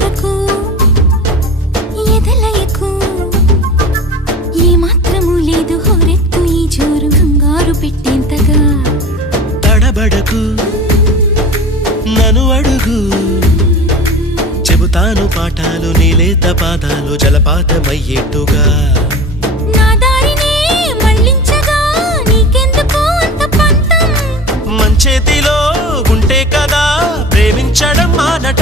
కొరకు ఎదలయకు ఏ మాత్రము లేదు హోరెత్తు ఈ జోరు కంగారు పెట్టేంతగా తడబడకు నన్ను అడుగు చెబుతాను పాఠాలు నీలేత పాదాలు జలపాతమయ్యేట్టుగా నా దారినే మళ్ళించగా నీకెందుకు అంత పంతం మంచేతిలో ఉంటే కదా ప్రేమించడం మానటం